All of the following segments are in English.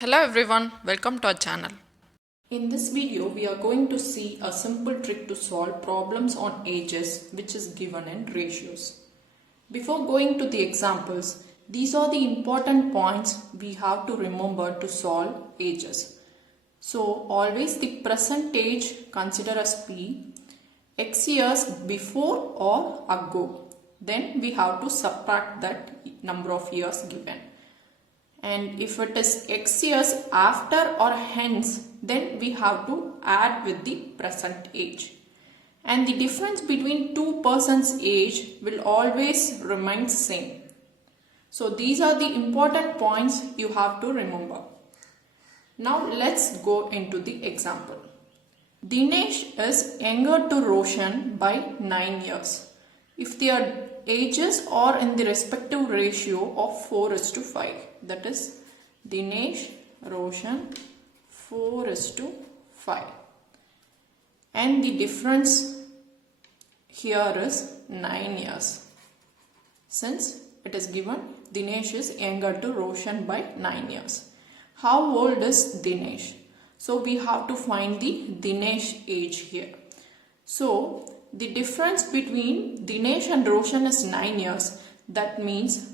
Hello everyone, welcome to our channel. In this video, we are going to see a simple trick to solve problems on ages which is given in ratios. Before going to the examples, these are the important points we have to remember to solve ages. So always the present age consider as P, X years before or ago. Then we have to subtract that number of years given. And if it is X years after or hence, then we have to add with the present age. And the difference between two persons' age will always remain same. So these are the important points you have to remember. Now let's go into the example. Dinesh is younger to Roshan by 9 years. If their ages are in the respective ratio of 4:5, that is Dinesh, Roshan 4:5, and the difference here is 9 years. Since it is given Dinesh is younger to Roshan by 9 years. How old is Dinesh? So we have to find the Dinesh age here. So the difference between Dinesh and Roshan is 9 years. That means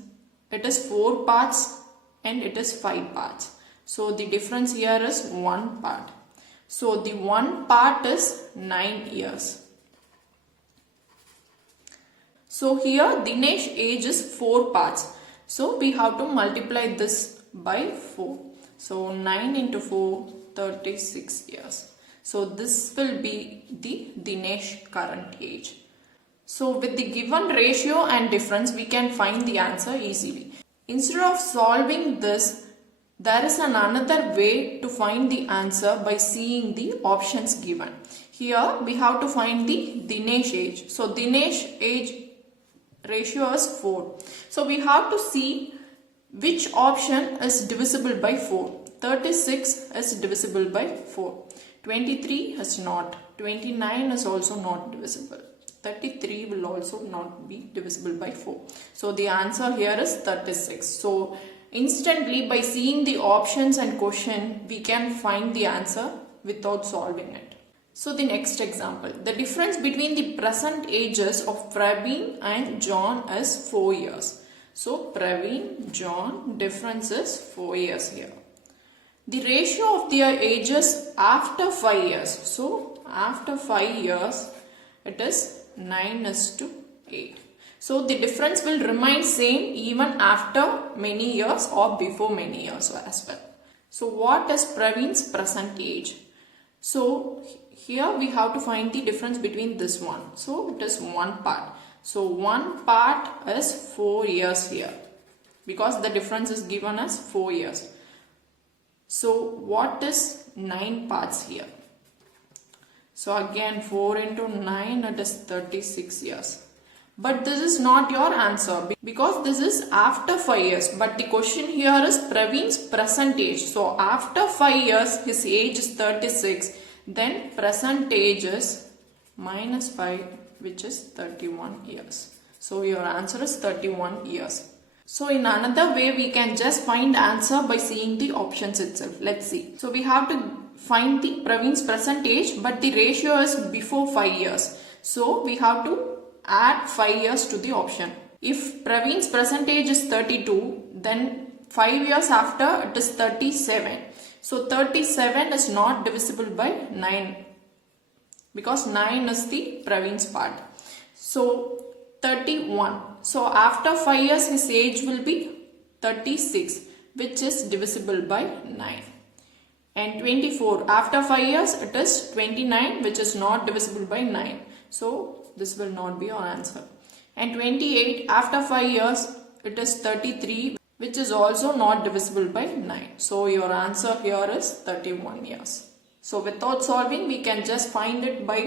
it is 4 parts and it is 5 parts. So the difference here is 1 part. So the 1 part is 9 years. So here Dinesh age is 4 parts. So we have to multiply this by 4. So 9 into 4, 36 years. So this will be the Dinesh current age. So with the given ratio and difference, we can find the answer easily. Instead of solving this, there is another way to find the answer by seeing the options given. Here we have to find the Dinesh age. So Dinesh age ratio is 4. So we have to see which option is divisible by 4. 36 is divisible by 4. 23 is not. 29 is also not divisible. 33 will also not be divisible by 4. So the answer here is 36. So instantly by seeing the options and question, we can find the answer without solving it. So the next example, the difference between the present ages of Praveen and John is 4 years. So Praveen, John, difference is 4 years here. The ratio of their ages after 5 years. So after 5 years, it is 9:8. So the difference will remain same even after many years or before many years as well. So what is Praveen's present age? So here we have to find the difference between this one. So it is 1 part. So 1 part is 4 years here because the difference is given as 4 years. So what is 9 parts here? So again 4 into 9, it is 36 years. But this is not your answer because this is after 5 years. But the question here is Praveen's present age. So after 5 years his age is 36. Then present age is minus 5, which is 31 years. So your answer is 31 years. So in another way, we can just find answer by seeing the options itself. Let's see. So we have to find the Praveen's present age, but the ratio is before 5 years. So we have to add 5 years to the option. If Praveen's present age is 32, then 5 years after it is 37. So 37 is not divisible by 9 because 9 is the Praveen's part. So 31. So after 5 years his age will be 36, which is divisible by 9. And 24. After 5 years it is 29, which is not divisible by 9. So this will not be our answer. And 28. After 5 years it is 33, which is also not divisible by 9. So your answer here is 31 years. So without solving, we can just find it by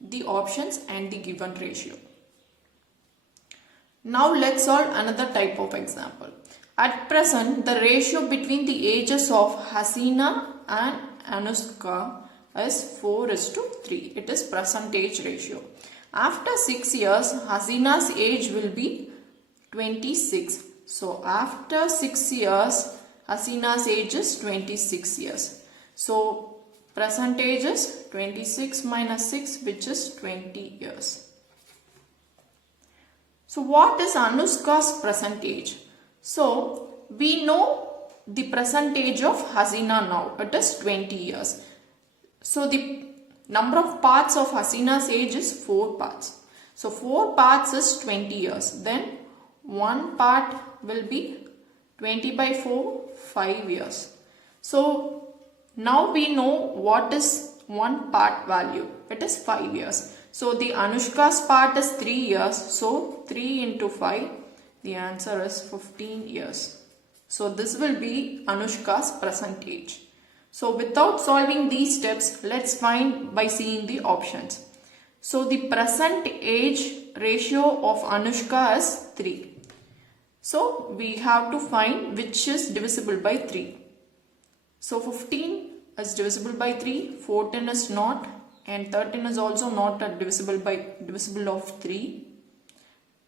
the options and the given ratio. Now let's solve another type of example. At present, the ratio between the ages of Hasina and Anushka is 4:3. It is present age ratio. After 6 years, Hasina's age will be 26. So after 6 years, Hasina's age is 26 years. So present age is 26 minus 6, which is 20 years. So what is Anushka's present age? So we know the present age of Hasina now. It is 20 years. So the number of parts of Hasina's age is 4 parts. So 4 parts is 20 years. Then 1 part will be 20 by 4, 5 years. So now we know what is 1 part value. It is 5 years. So the Anushka's part is 3 years. So 3 into 5, the answer is 15 years. So this will be Anushka's present age. So without solving these steps, let's find by seeing the options. So the present age ratio of Anushka is 3. So we have to find which is divisible by 3. So 15 is divisible by 3, 14 is not, and 13 is also not divisible of 3.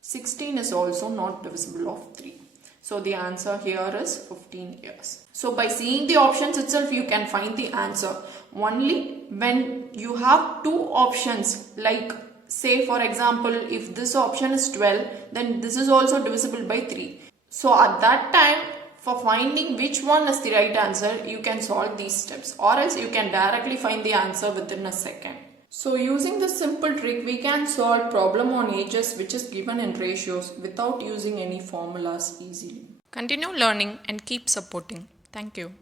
16 is also not divisible of 3. So the answer here is 15 years. So by seeing the options itself, you can find the answer. Only when you have 2 options, like say for example, if this option is 12, then this is also divisible by 3. So at that time, for finding which one is the right answer, you can solve these steps, or else you can directly find the answer within a second. So using this simple trick, we can solve problem on ages which is given in ratios without using any formulas easily. Continue learning and keep supporting. Thank you.